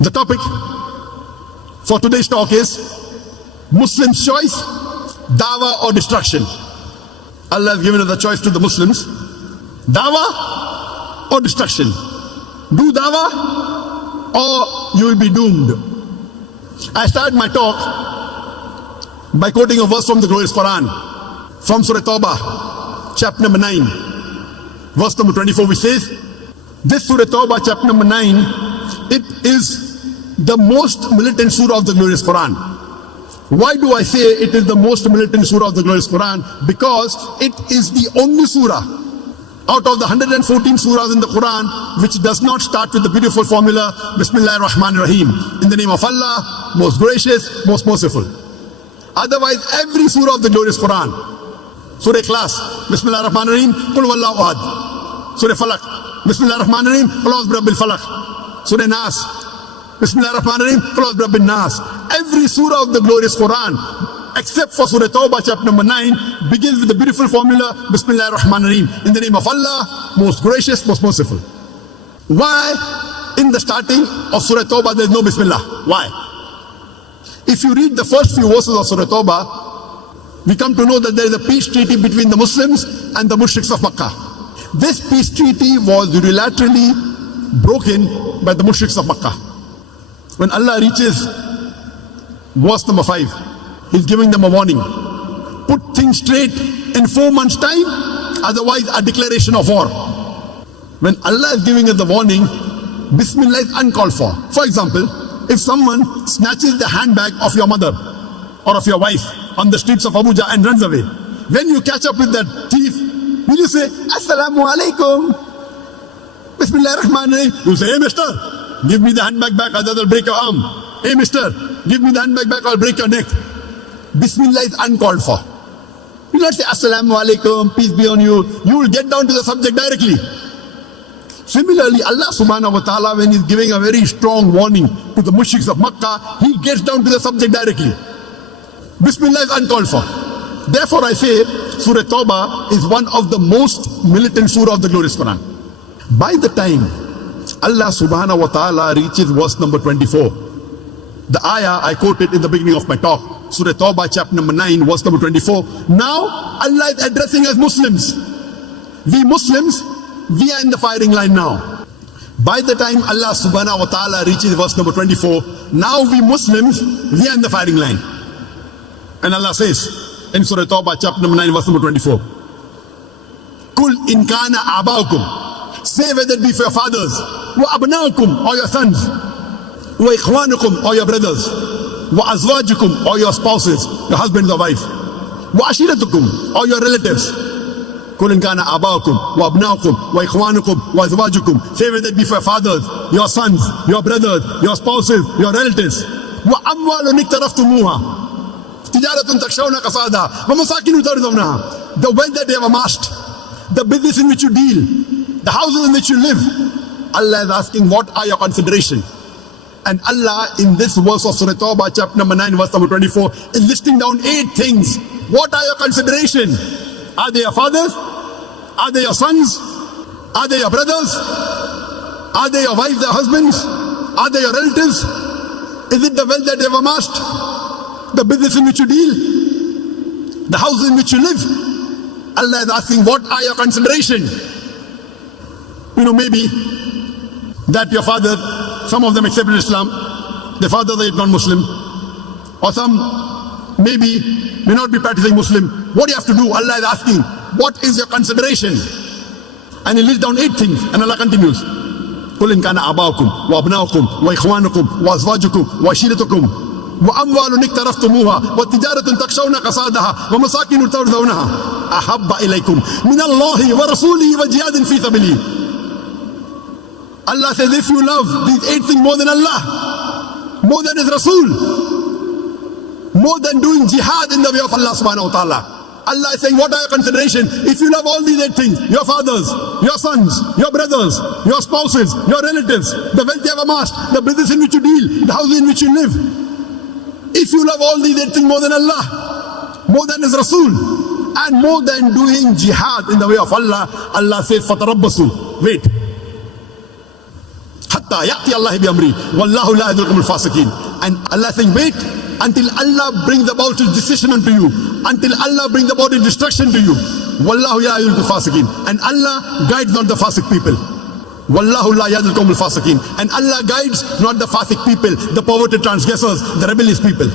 The topic for today's talk is Muslims' choice, dawah or destruction. Allah has given us the choice to the Muslims, dawah or destruction. Do dawah or you will be doomed. I start my talk by quoting a verse from the glorious Quran, from Surah Tawbah, chapter number 9, verse number 24, which says, this Surah Tawbah, chapter number 9, it is the most militant surah of the glorious Quran. Why do I say it is the most militant surah of the glorious Quran? Because it is the only surah out of the 114 surahs in the Quran which does not start with the beautiful formula, Bismillahir Rahmanir Rahim, in the name of Allah, most gracious, most merciful. Otherwise, every surah of the glorious Quran, Surah Ikhlas, Bismillahir Rahmanir Rahim, Qul Huwallahu Ahad. Surah Falaq, Bismillahir Rahmanir Rahim, Qul A'udhu Birabbil Falaq. Surah Nas, Bismillahir Rahmanir Rahim, Qul A'udhu Birabbin Nas. Every surah of the glorious Quran, except for Surah Tawbah, chapter number 9, begins with the beautiful formula, Bismillahir Rahmanir Rahim, in the name of Allah, most gracious, most merciful. Why in the starting of Surah Tawbah there is no Bismillah? Why? If you read the first few verses of Surah Tawbah, we come to know that there is a peace treaty between the Muslims and the mushriks of Makkah. This peace treaty was unilaterally broken by the mushriks of Makkah. When Allah reaches verse number 5, He's giving them a warning. Put things straight in 4 months' time, otherwise a declaration of war. When Allah is giving us the warning, Bismillah is uncalled for. For example, if someone snatches the handbag of your mother or of your wife on the streets of Abuja and runs away, when you catch up with that thief, will you say, Assalamu alaikum, Bismillahir Rahmanir Rahim? You say, hey mister, give me the handbag back, otherwise I'll break your arm. Hey mister, give me the handbag back, I'll break your neck. Bismillah is uncalled for. You not say Assalamu alaikum, peace be on you. You will get down to the subject directly. Similarly, Allah subhanahu wa ta'ala, when He's giving a very strong warning to the mushriks of Makkah, He gets down to the subject directly. Bismillah is uncalled for. Therefore I say, Surah Tawbah is one of the most militant surah of the glorious Quran. By the time Allah subhanahu wa ta'ala reaches verse number 24, the ayah I quoted in the beginning of my talk, Surah Tawbah, chapter number 9, verse number 24. Now Allah is addressing us Muslims. We Muslims, we are in the firing line now. By the time Allah subhanahu wa ta'ala reaches verse number 24, now we Muslims, we are in the firing line. And Allah says in Surah Tawbah, chapter number 9, verse number 24, Kul in kana abaukum, say whether it be for your fathers, wa abnaukum, or your sons, wa ikhwanukum, or your brothers, wa azwajukum, or your spouses, your husbands or wife, wa ashiratukum, or your relatives. Kul in kana abaukum, wa abnaukum, wa ikhwanukum, wa azwajukum, say whether it be for your fathers, your sons, your brothers, your spouses, your relatives. Wa amwalun iktaraftumuha, tijaratun takshawna kasada, wa masakinu tardawnaha. The wealth that they have amassed, the business in which you deal, the houses in which you live. Allah is asking, what are your consideration? And Allah in this verse of Surah Tawbah, chapter number 9, verse number 24, is listing down 8 things. What are your consideration? Are they your fathers? Are they your sons? Are they your brothers? Are they your wives, their husbands? Are they your relatives? Is it the wealth that they have amassed? The business in which you deal? The house in which you live? Allah is asking, what are your consideration? You know, maybe that your father, some of them accepted Islam, their father is non-Muslim, or some maybe may not be practicing Muslim. What do you have to do? Allah is asking, what is your consideration? And He lists down 8 things, and Allah continues. قُلْ إِنْ كَانَ أَبَاؤُكُمْ وَأَبْنَاؤُكُمْ وَإِخْوَانُكُمْ وَأَزْوَاجُكُمْ وَعَشِيرَتُكُمْ وأموال اقترفتموها وتجارة تخشون كسادها ومساكن ترضونها أحب إليكم من الله ورسوله وجهاد في سبيله. Allah says, if you love these 8 things more than Allah, more than His Rasul, more than doing jihad in the way of Allah subhanahu wa ta'ala, Allah is saying, what are your consideration? If you love all these 8 things, your fathers, your sons, your brothers, your spouses, your relatives, the wealth you have amassed, the business in which you deal, the house in which you live, if you love all these 8 things more than Allah, more than His Rasul, and more than doing jihad in the way of Allah, Allah says, فَتَرَبَّصُوا, wait. حَتَّى يَأْتِيَ اللَّهُ بِأَمْرِهِ وَاللَّهُ لَا يَهْدِي الْقَوْمَ الْفَاسِقِينَ. And Allah saying, wait until Allah brings about His decision unto you, until Allah brings about His destruction to you. وَاللَّهُ لَا يَهْدِي الْفَاسِقِينَ. And Allah guides not the fasiq people. وَاللَّهُ لَا يَهْدِي الْقَوْمَ الْفَاسِقِينَ. And Allah guides not the fasiq people, the perverted transgressors, the rebellious people.